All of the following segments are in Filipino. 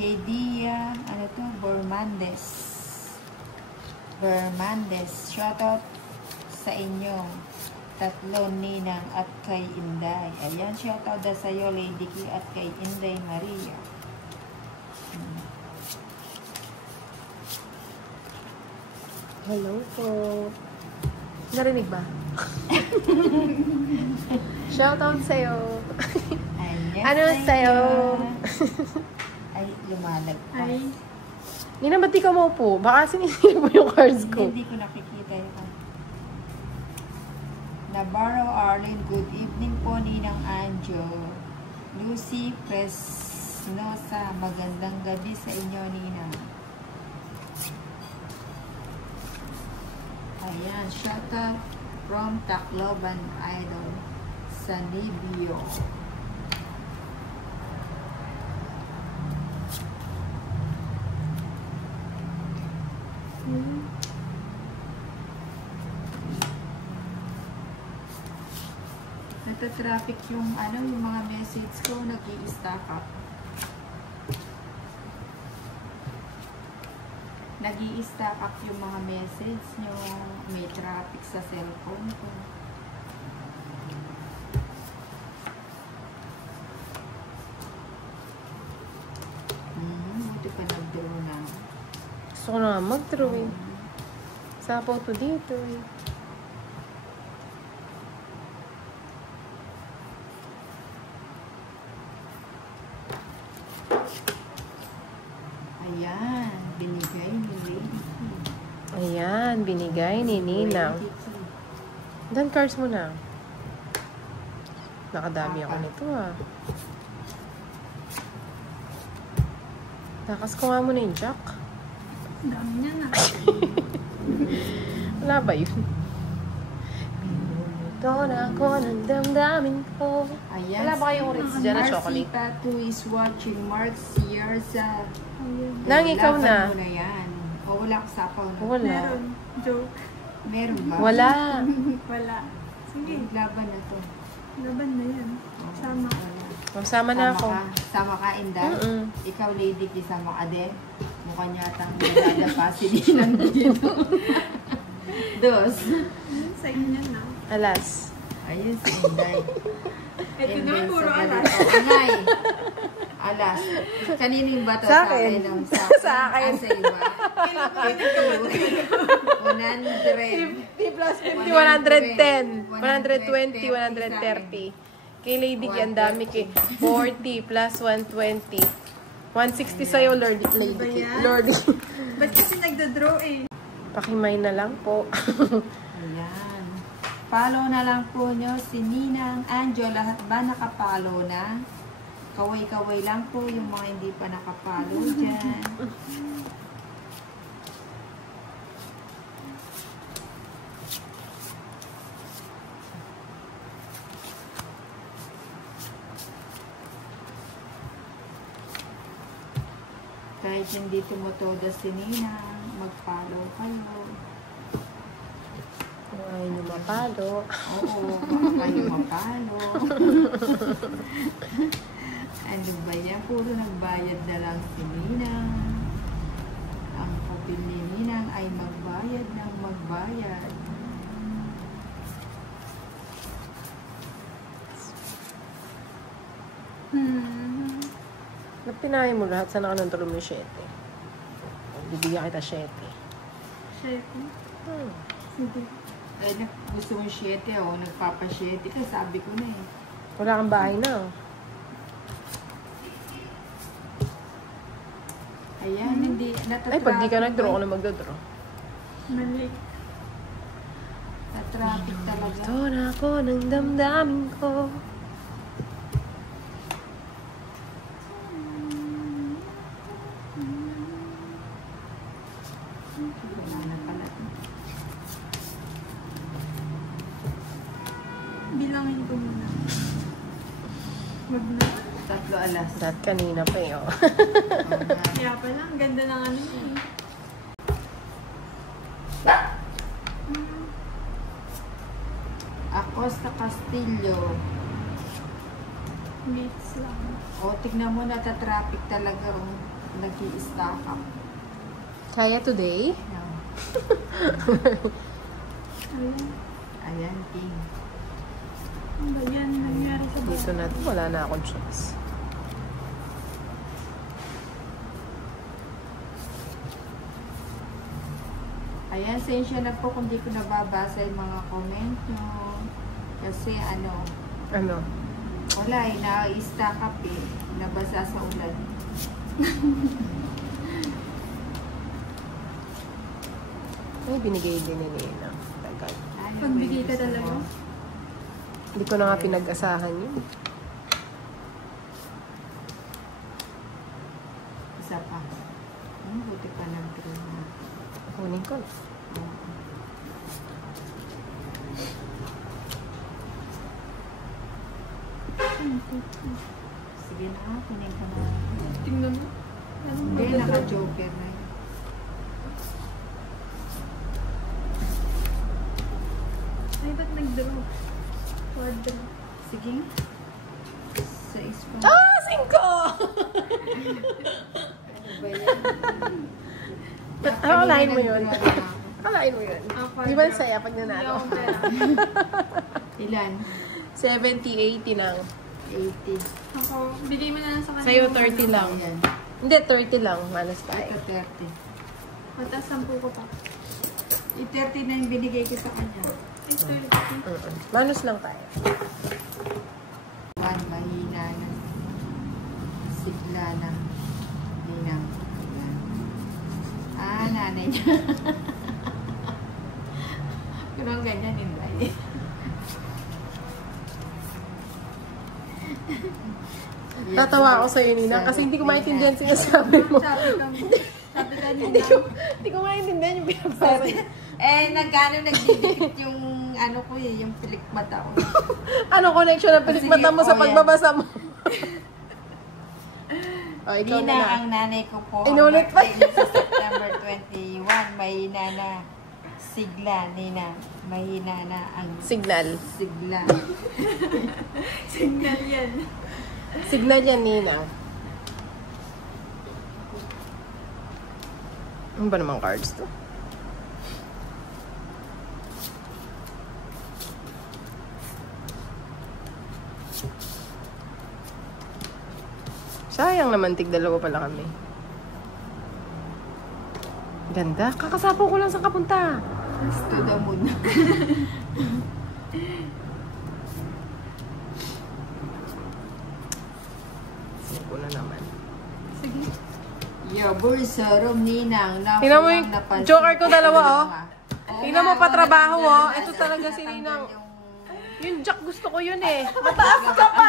JD, ano to? Bermandez. Shoutout sa inyo. Tatlo, Ninang at kay Inday. Ayan, shoutout na sa'yo, Lady Ki, at kay Inday Maria. Hello po. Narinig ba? Shoutout sa'yo. Ayan, Ano sa'yo? Ay, lumalagpas. Ay. Nina, ba't di ka maupo? Baka sinisira mo yung cards ko. Hindi ko nakikita yun. Navarro Arlen, good evening po, Ninang Anjo. Lucy Fresnosa, magandang gabi sa inyo, Ninang. Ayan, shoutout from Tacloban Idol, Sanibio. Nata-traffic yung yung mga message ko, nag-i-stack up. Nag-i-stack up yung mga message nyo, may traffic sa cellphone ko. Buti pa nag-draw na. Gusto ko na mag-draw eh. Sapaw to dito eh. Ayan, binigay ni Lady. Ayan, binigay ni Ninang. Dan cards mo na. Nakadami ako nito ah. Takas ko nga muna yung jack. Dami niya na. Wala ba yun? Pinuto na ako ng damdamin ko. Ayan, Wala ba kayong Ritz dyan na chocolate? Marcy Tattoo is watching. Mark Sierza. Nang ikaw na. Laban mo na yan. O wala ka sapaw na. Wala. Meron. Joke. Meron ba? Wala. Wala. Sige. Laban na to. Laban na yan. Sama. Masama na ako. Sama ka, Inday. Ikaw, Lady, kisama ka din. Mukha niya tang nadadapa si Ninang dito. Dos. Sa inyo na. Alas. Ayun si Inday. Ito naman puro alas. Angay. Alas. Kanino yung bato? Sa akin. Sa akin. Sa iba. 100. 50 plus 50, 110. 120, 130. Kay Lady Ki, ang dami kay 40 plus 120. 160 sa'yo, Lord Lady Ki. Lordy. Ba't kasi nagdadraw eh? Pakimay na lang po. Ayan. Follow na lang po nyo si Ninang Anjo. Lahat ba nakapollow na? Kaway-kaway lang po yung mga hindi pa nakapollow dyan. Kahit hindi tumutoda si Ninang, mag-follow kayo. Kung ayaw nyo mapalo. Oo, baka kayo mapalo. Ano ba yan? Puro nagbayad na lang si Ninang. Ang kapil ni Ninang ay magbayad ng magbayad. Napinahin mo lahat. Sana ka nang tulong mo 7. Bibigyan kita 7. Chef. Sige. Eh, gusto mo 7 o nagpapa-7 ka, sabi ko na eh. Wala kang bahay na. Ayan, hindi, natatraffic. Ay, pag di ka nag-draw, ako na magda-draw. Mali. Natraffic talaga. Ito na ako ng damdamin ko. Wala na pala. Bilangin ko muna. Wag na. 3 alas. Lahat kanina pa eh, oh. Kaya pala, ang ganda ng ano eh. Acosta Castillo. Beats lang. O, tignan mo, natatraffic talaga. Oh. Nag-i-stack up. Kaya today? Ayan. Ayan. Ayan, king. Ano ba yan? Nangyari sa buhay. Dito na to. Wala na akong choice. Ayan, sensya na po kung di ko nababasa yung mga comment nyo. Kasi ano, Ano? wala eh, na-stack up eh. Nabasa sa ulan. Ay, binigay din ni Nina. Tagal. Ay, Pagbigay ka gusto talaga? mo. Hindi ko na nga pinag-asahan yun. Isa pa. Buti pa ng green na. Kunin ko. Sige na, kunin ko na. Tingnan mo. Ano Hindi, ba? naka-joker na yun. Ay, ba't nag-draw? Word draw. Sige nga. Sa ispa. Ah! 5! Ano ba yan? Akalain mo yun. Nag-draw na ako. Akalain mo yun. Ako, Di ba draw. saya pag Hindi nanalo? akong pera. Ilan? 70, 80 lang. 80. Ako, bigay mo na lang sa kanya. Sa'yo 30 lang. Ayan. Hindi, 30 lang. Malas tayo. Ito 30. Patas 10 ko pa. 30 na yung binigay ko sa kanya. Ay, 30. Manus lang tayo. 1, mahina na. Sigla na. Hinang. Ayan. Ah, nanay niya. Kung ang ganyan, hindi. Tatawa ako sa'yo, Nina, kasi hindi ko maintindihan sinasabi mo. Sabi ka niya. Hindi ko maintindihan yung pinagsasabi. Nagdidikit yung ano ko eh, yung pilik mata ko. Ano connection ng pilikmata mo sa Sige, pagbabasa mo? O, ikaw Nina, na. ang nanay ko po. Inulit pa. Ang birthday niya sa September 21, mahina na. Sigla, Nina. Mahina na ang Signal. sigla. Signal yan. Signal yan, Nina. Ano ba namang cards to? Sayang naman, tig-dalawa pala kami. Ganda. Kakasapo ko lang sa kapunta. To the moon. Siko na naman. Sige. Yabur sarom Ninang. Tingnan mo yung joker ko dalawa, oh. Tingnan mo pa trabaho, oh. Ito talaga si Ninang. Yung jack gusto ko yun eh. Mataas ka pa!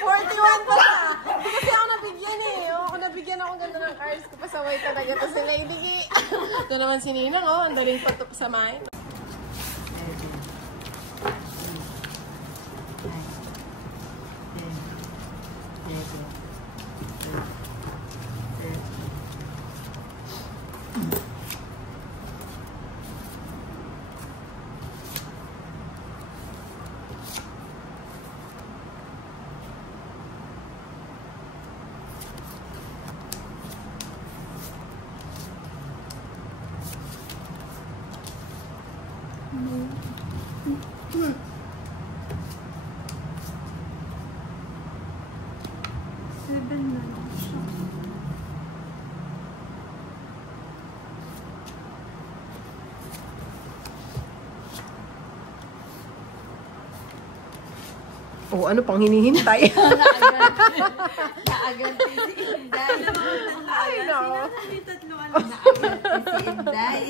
41 pa siya. Hindi kasi ako nabigyan eh. Ako nabigyan ako ganda ng cards ko. Pasaway talaga to si Lady G. Ito naman si Ninang, oh. Ang daling samahin. Seven na lang siya. Oh, ano pang hinihintay? Naaganti si Inday. Ay, no. Hindi tatlo ano. Naaganti si Inday.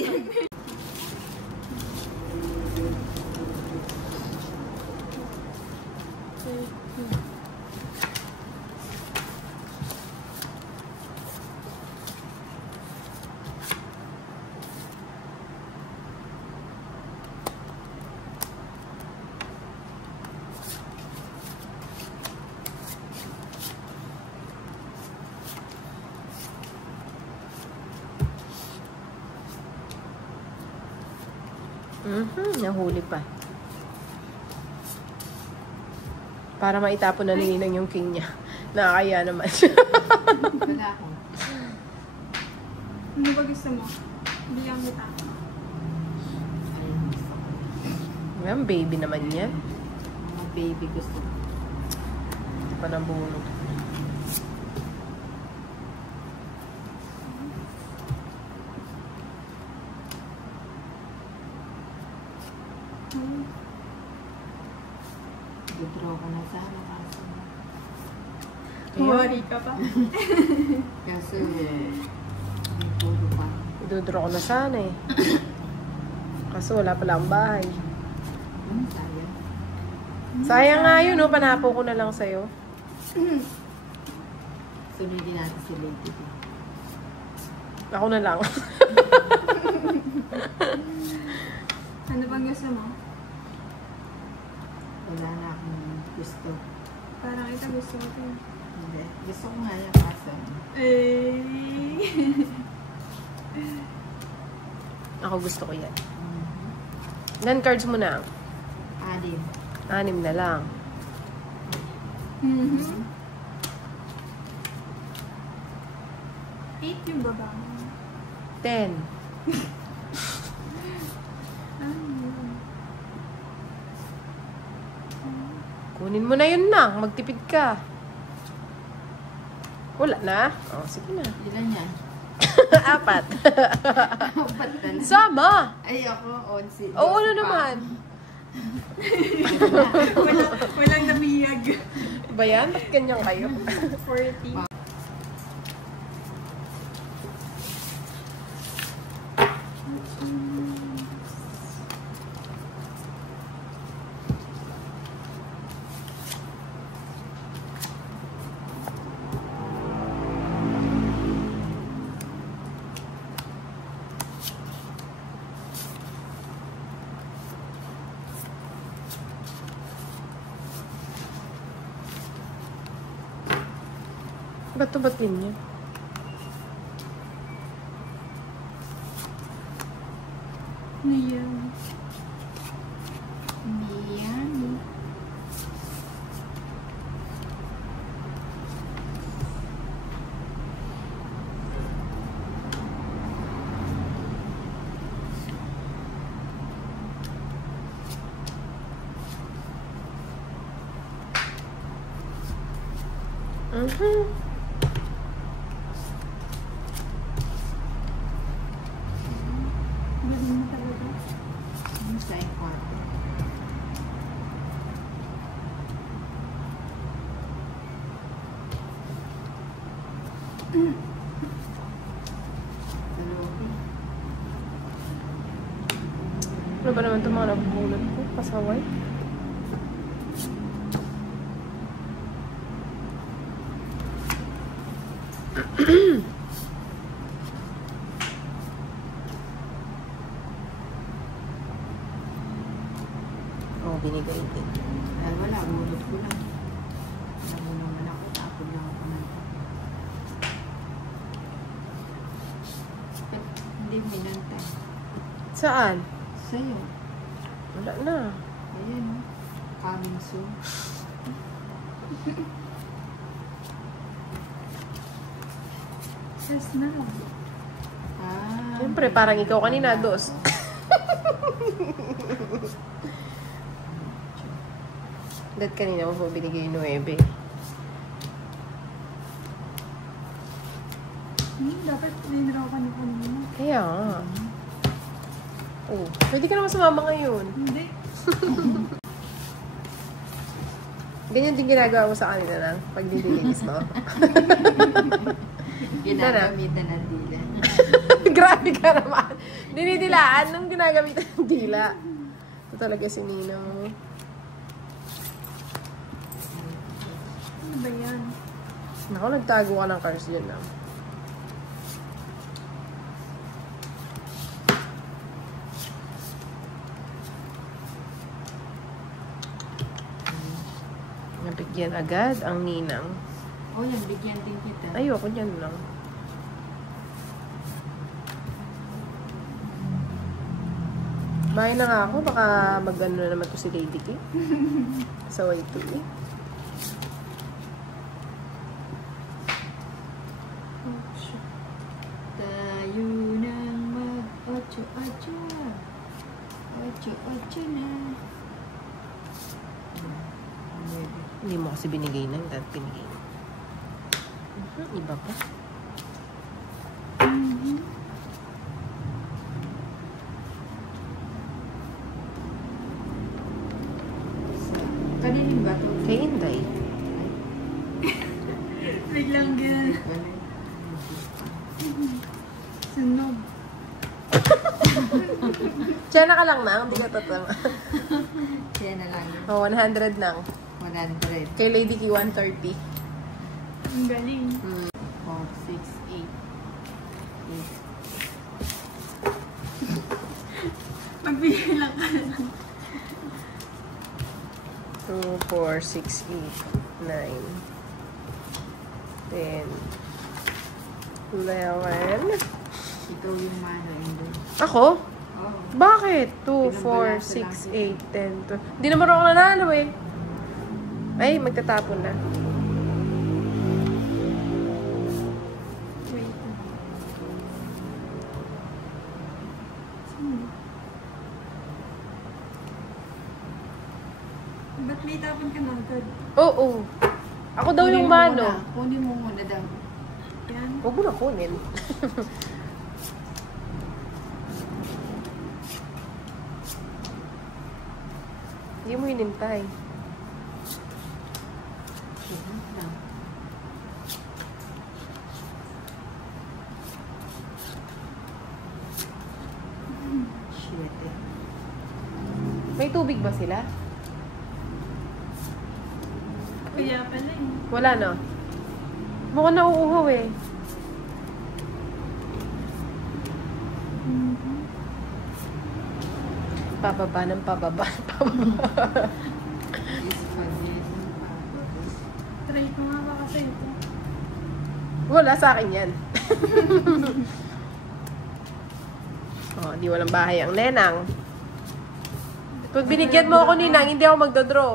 Nahuli pa. Para maitapon na ni Ninang yung king niya. Nakakaya naman siya. Wala ako. Ano ba gusto mo? Bilang kita. Ayun, gusto ko. Yan, baby naman yan. Mga baby gusto ko. Hindi pa nabunod. Withdraw ko na sana kaso. Worry ka pa. Kaso, may puro pa. Idodraw ko na sana eh. Kaso wala pala ang bahay. Sayang. Sayang nga yun, no? Panapo ko na lang sa'yo. Sunodin natin si Lady D. Ako na lang. Ano bang gusto mo? Wala na akong gusto. Parang ito gusto ko ito. Hindi. Gusto ko nga yung kaso. Eh. Ako gusto ko yan. Ilan cards mo na? 6. 6 na lang. Mhm. 8 yung baba mo. 10. Kunin mo na yun na. Magtipid ka. Wala na? Oh, sige na. Ilan yan? 4. Ba't na lang? Sama! Ay, ako, 11. Oo, ano naman? Walang namiyag. Ba yan? Ba't ganyan kayo? 40. Ba't to ba't ganyan? Ano yan? Hindi yan. Galing na talaga. Ano sa yung kwarto? Sa loob eh. Ano ba naman itong mga nabubulat ko? Pasaway? Oh, binigay din. Dahil wala, ulot ko lang. Alam mo naman ako, tapon lang ako ng Ba't hindi minantay? Saan? Sa'yo. Wala na. Ayan, oh. Coming soon. Yes na. Ah. Siyempre, parang ikaw kanina, dos. Dahil kanina mo po binigay 9. Dapat dinraw ka na kanina. Kaya nga. Oh, pwede ka naman sumama ngayon. Hindi. Ganyan din ginagawa mo sa kanila lang pag didilinis mo. Ginagamitan ng dila. Grabe ka naman. Dinidilaan nung ginagamitan ng dila. Ito talaga si Nina mo. Ano ba yan? Naku, nagtago ka ng cards dyan na. Nabigyan agad ang ninang. Oh, yan, bigyan din kita. Ayoko dyan lang. Bahay na nga ako, baka mag-ano na naman to si Lady K. Sa Y2 eh. Ocho na. Hindi mo kasi binigay na. Dahil binigay na. Iba pa. Kaninin ba ito? Kay Inday. Biglang ganun. Sunog. Diyan na ka lang na. Hindi ka tatama. Kaya na lang yun. 100 nang. 100. Kay Lady Key 130. Ang galing. 4, 6, 8. Magbilang ka na lang. 2, 4, 6, 8, 9, 10, 11. Ikaw yung mano, Indo. Ako? Oo. Bakit? 2, 4, 6, 8, 10, 12. Hindi naman ako nanalo eh. Ay, magtatapon na. Wait. Ba't may tapon ka na agad? Oo. Ako daw yung mano. Kunin mo muna daw. Yan. Huwag mo na kunin. Hindi mo hinintay. Shit eh. May tubig ba sila? Kaya pala eh. Wala na. Mukhang nauuhaw eh. Pababa ng pababa. Try ko nga ba kasi ito. Wala sa akin yan. Oh, di walang bahay ang nenang. Pag binigyan mo ako ninang, hindi ako magdodraw.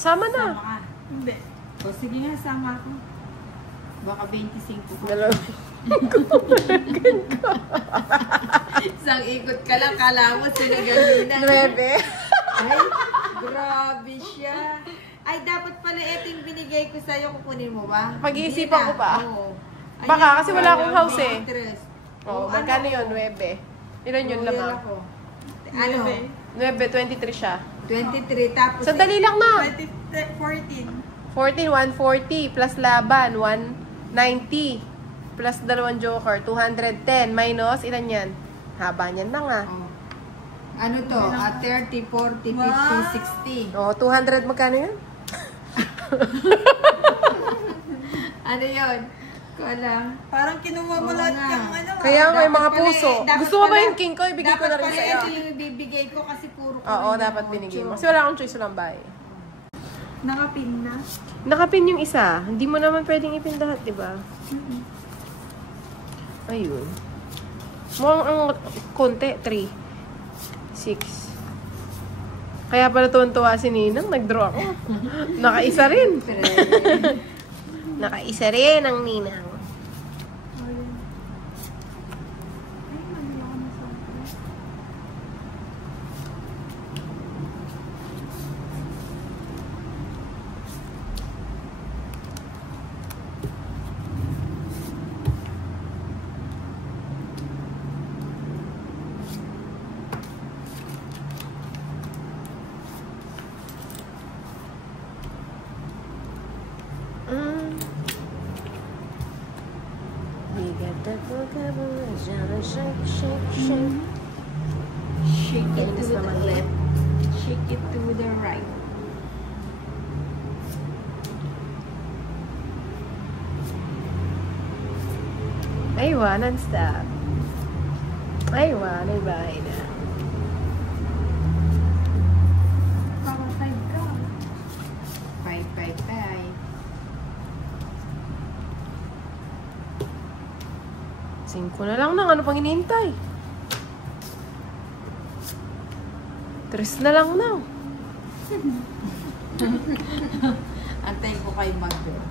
Sama na. Sama ka. Hindi. O sige nga, sama ako. Baka 25 ko. Dalawa. Isang ikot ka lang, kala mo sinagalina. 9. Ay, grabe siya. Ay, dapat pala ito yung binigay ko sa'yo. Kukunin mo ba? Pag-iisipan Hindi ko pa. Oo. Baka, Ayan, kasi wala akong house may eh. interest. Oh, O, magkano ano? yun? 9. Ilan yun O, lamang? ako. Ano? 9, 23 siya. 23, tapos... Sandali lang na. 14. 14, 140 plus laban, 190 plus dalawang joker, 210 minus, ilan yan? Haba niyan na nga. Oh. Ano to? 30, 40, 50, 60. Oh, 200 magkano yan? Ano yun? Ko lang. Parang kinuha mo Oo lahat nga. yung ano. Kaya may Dapat mga pala puso. dapat Gusto mo ba pala- yung king ko? Ibigay ko na rin Dapat sa'yo. pala ito yung ibibigay ko kasi puro ko. Oo, rin dapat yung binigay mo. ocho. Kasi wala akong choice lang ba eh. Nakapin na. Nakapin yung isa. Hindi mo naman pwedeng ipin lahat, di ba? Ayun. Mukhang ang konti, 3. 6. Kaya pala tuwan-tuwa si Ninang, nag-draw ako. Nakaisa rin. Nakaisa rin ang Ninang. Ayan. Ay, mali ako na sa We got that vocabulary, shake, shake, shake. Shake it to Focus the naman left. Shake it to the right. Aywa, non-stop. Aywa, may bahay na. Para side ka. 5, 5, 5. 5 na lang nang, ano pang hinihintay? 3 na lang na. Antayin ko kayo mag-draw.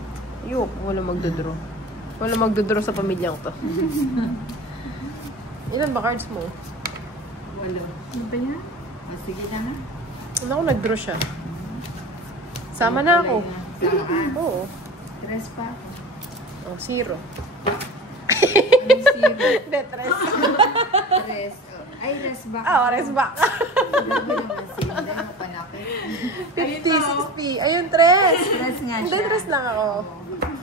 Ayoko, wala magdodraw. Wala magdodraw sa pamilyang to. Ilan ba cards mo? 8. Ano ba yan? Sige na nga. Ano ako nag-draw siya? Sama na ako. Saan? Oo. 3 pa ako. Oh, 0. Ano 0? Hindi, 3. 3. Ay, rest back. Ah, rest back. Grabe naman sila. Ano panakit? 50, 60. Ayun, 3. 3 nga Hindi, siya. 3 lang ako. Oo.